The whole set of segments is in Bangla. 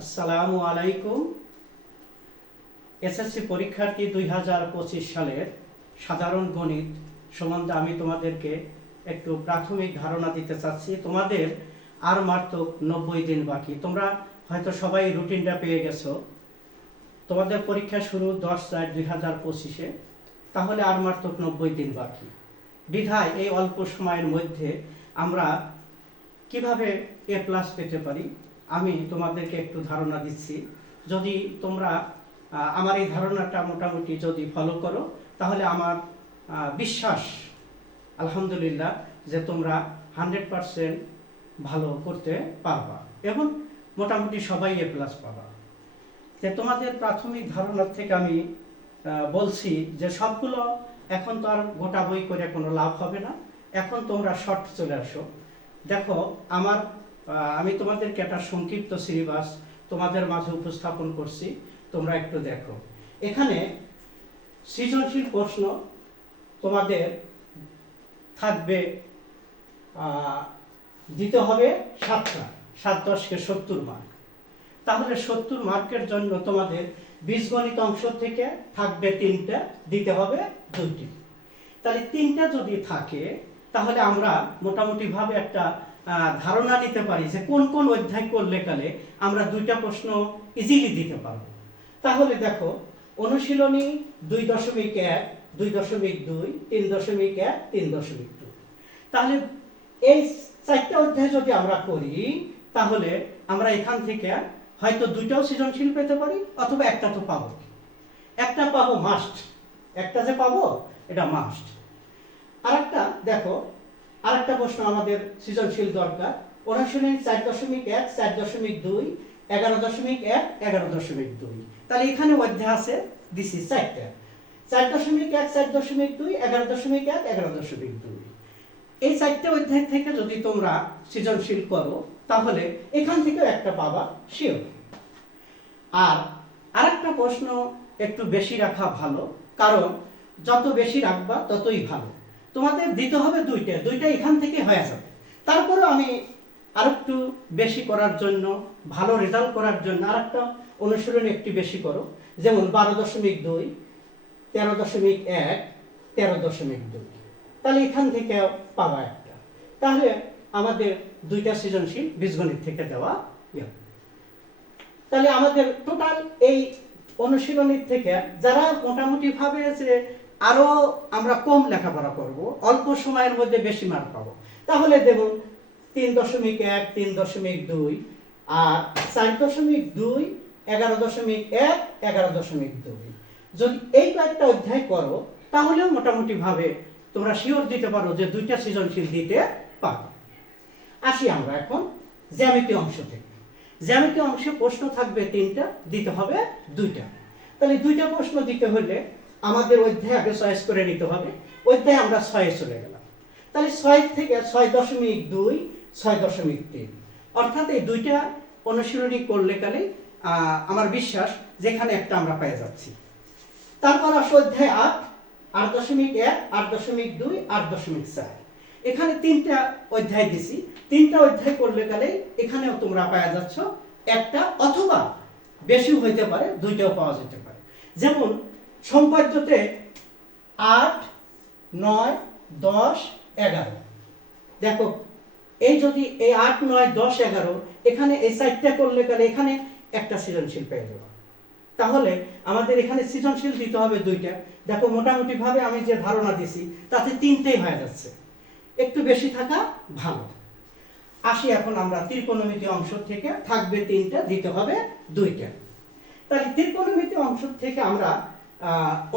আসসালামু আলাইকুম। এসএসসি পরীক্ষার্থী 2025 সালের সাধারণ গণিত সম্বন্ধে আমি তোমাদেরকে একটু প্রাথমিক ধারণা দিতে চাচ্ছি। তোমাদের আর মাত্র 90 দিন বাকি। তোমরা হয়তো সবাই রুটিনটা পেয়ে গেছো। তোমাদের পরীক্ষা শুরু 10/4/2025-এ, তাহলে আর মাত্র 90 দিন বাকি। বিধায় এই অল্প সময়ের মধ্যে আমরা কিভাবে A+ পেতে পারি আমি তোমাদেরকে একটু ধারণা দিচ্ছি। যদি তোমরা আমার এই ধারণাটা মোটামুটি যদি ফলো করো, তাহলে আমার বিশ্বাস আলহামদুলিল্লাহ যে তোমরা 100% ভালো করতে পারবা এবং মোটামুটি সবাই A+ পাবা। যে তোমাদের প্রাথমিক ধারণার থেকে আমি বলছি যে সবগুলো এখন তো আর গোটা বই করে কোনো লাভ হবে না। এখন তোমরা শর্ট চলে আসো। দেখো আমি তোমাদেরকে একটা সংক্ষিপ্ত সিলেবাস তোমাদের মাঝে উপস্থাপন করছি, তোমরা একটু দেখো। এখানে সৃজনশীল প্রশ্ন তোমাদের থাকবে, দিতে হবে 7টা, 7×10 = 70 মার্ক। তাহলে 70 মার্কের জন্য তোমাদের বীজগণিত অংশ থেকে থাকবে 3টা, দিতে হবে 2টি। তাহলে 3টা যদি থাকে তাহলে আমরা মোটামুটি ভাবে একটা ধারণা নিতে পারি যে কোন কোন অধ্যায় করলে কালে আমরা 2টা প্রশ্ন ইজিলি দিতে পারবো। তাহলে দেখো, অনুশীলনী 2.1, 2.2, 3.1, 3.2। তাহলে এই 4টা অধ্যায় যদি আমরা করি তাহলে আমরা এখান থেকে হয়তো 2টাও সৃজনশীল পেতে পারি, অথবা একটা তো পাবো। একটা পাবো মাস্ট, একটা যে পাবো এটা মাস্ট। আরেকটা দেখো, আরেকটা প্রশ্ন আমাদের সৃজনশীল দরকার। অনুশীলনী 4.1, 4.2, 11.1, 11.2। তাহলে এখানে অধ্যায় আছে দিছি 4টা, 4.1, 4.2, 11.1, 11.2। এই 4টা অধ্যায় থেকে যদি তোমরা সৃজনশীল করো তাহলে এখান থেকে একটা পাবা শিওর। আর আরেকটা প্রশ্ন একটু বেশি রাখা ভালো, কারণ যত বেশি রাখবা ততই ভালো। তোমাদের দিতে হবে 2টা এখান থেকে হয়ে যাবে। তারপরে আমি আরেকটু বেশি করার জন্য, ভালো রেজাল্ট করার জন্য আরেকটা অনুশীলনী একটু বেশি করো, যেমন 12.2, 13.1, 13.2। তাহলে এখান থেকে পাবা একটা। তাহলে আমাদের 2টা সৃজনশীল বীজগণিত থেকে দেওয়া। তাহলে আমাদের টোটাল এই অনুশীলনীর থেকে যারা মোটামুটি ভাবে যে আরো আমরা কম লেখাপড়া করব, অল্প সময়ের মধ্যে বেশি মার্ক পাবো, তাহলে দেব 3.1, 3.2, আর 4.2, 11.1, 11.2। যদি এই কয়েকটা অধ্যায় করো তাহলেও মোটামুটি ভাবে তোমরা শিওর দিতে পারো যে 2টা সৃজনশীল দিতে পারো। আসি আমরা এখন জ্যামিতি অংশ থেকে। জ্যামিতি অংশে প্রশ্ন থাকবে 3টা, দিতে হবে 2টা। তাহলে 2টা প্রশ্ন দিতে হলে আমাদের অধ্যায় আগে চয়েস করে নিতে হবে। অধ্যায় আমরা 6-এ চলে গেলাম। তাহলে 6 থেকে 6.2, 6.3, অর্থাৎ এই 2টা অনুশীলনী করলে কালে আমার বিশ্বাস যেখানে একটা আমরা পেয়ে যাচ্ছি। তারপর আসো অধ্যায় 8, 8.1, 8.2, 8.4। এখানে 3টা অধ্যায় দিছি। 3টা অধ্যায় করলে কালে এখানেও তোমরা পেয়ে যাচ্ছ একটা, অথবা বেশি হইতে পারে, 2টাও পাওয়া যেতে পারে। যেমন সম্পাদ্যতে 8, 9, 10, 11। দেখো, এই যদি এই 8, 9, 10, 11 এখানে এই 4টা করলে কালে এখানে একটা সৃজনশীল পেয়ে যাবো। তাহলে আমাদের এখানে সৃজনশীল দিতে হবে 2টা। দেখো, মোটামুটি ভাবে আমি যে ধারণা দিছি তাতে 3টেই হয়ে যাচ্ছে, একটু বেশি থাকা ভালো। আসি এখন আমরা ত্রিকোণমিতি অংশ থেকে থাকবে 3টা, দিতে হবে 2টা। তাহলে ত্রিকোণমিতি অংশ থেকে আমরা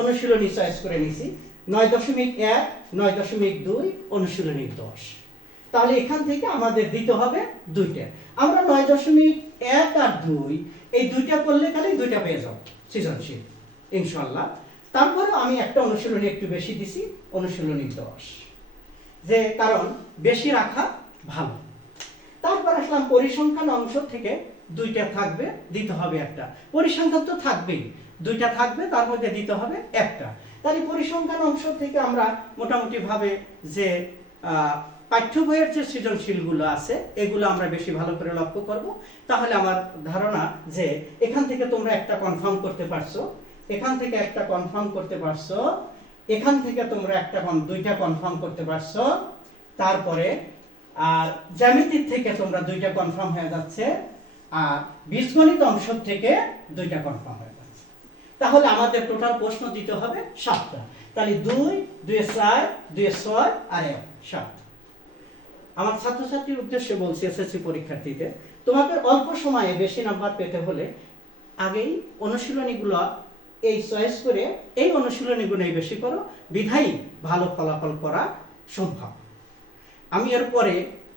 অনুশীলনী চয়েস করে নিছি 9.1, 9.2, অনুশীলনী 10। তাহলে এখান থেকে আমাদের দিতে হবে 2টা। আমরা 9.1 আর 2 এই 2টা করলে খালি 2টা পেয়ে যাব সৃজনশীল ইনশাআল্লাহ। তারপরে আমি একটা অনুশীলনী একটু বেশি দিছি, অনুশীলনী 10, যে কারণ বেশি রাখা ভালো। তারপর আসলাম পরিসংখ্যান অংশ থেকে 2টা থাকবে, দিতে হবে একটা। পরিসংখ্যান তো থাকবেই, 2টা থাকবে, তার মধ্যে দিতে হবে একটা। তাহলে পরিসংখ্যান অংশ থেকে আমরা মোটামুটি ভাবে যে পাঠ্য বইয়ের যে সৃজনশীলগুলো আছে এগুলো আমরা বেশি ভালো করে লক্ষ্য করব। তাহলে আমার ধারণা যে এখান থেকে তোমরা একটা কনফার্ম করতে পারছো, এখান থেকে একটা কনফার্ম করতে পারছো, এখান থেকে তোমরা দুইটা কনফার্ম করতে পারছো, তারপরে আর জ্যামিতির থেকে তোমরা দুইটা কনফার্ম হয়ে যাচ্ছে, আর বীজগণিত অংশ থেকে দুইটা কনফার্ম হয়ে যাচ্ছে। তাহলে আমাদের টোটাল প্রশ্ন দিতে হবে 7টা। তাহলে 2, 2 4, 2 6 আর 1 7। আমার ছাত্রছাত্রীর উদ্দেশ্যে বলছি, এসএসসি পরীক্ষার্থীদের, তোমাদের অল্প সময়ে বেশি নাম্বার পেতে হলে আগেই অনুশীলনীগুলো এই চয়েস করে এই অনুশীলনীগুলোই বেশি করো, বিধায়ী ভালো ফলাফল করা সম্ভব। আমি এরপরে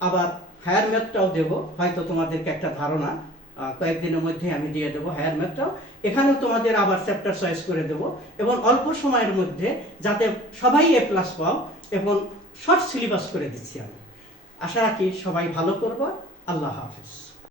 আবার হায়ার ম্যাথটাও দেব, হয়তো তোমাদেরকে একটা ধারণা কয়েকদিনের মধ্যে আমি দিয়ে দেবো হায়ার ম্যাথটাও। এখানেও তোমাদের আবার চ্যাপ্টার চয়েস করে দেব, এবং অল্প সময়ের মধ্যে যাতে সবাই A+ পাও এবং শর্ট সিলেবাস করে দিচ্ছি আমি। আশা রাখি সবাই ভালো করবো। আল্লাহ হাফেজ।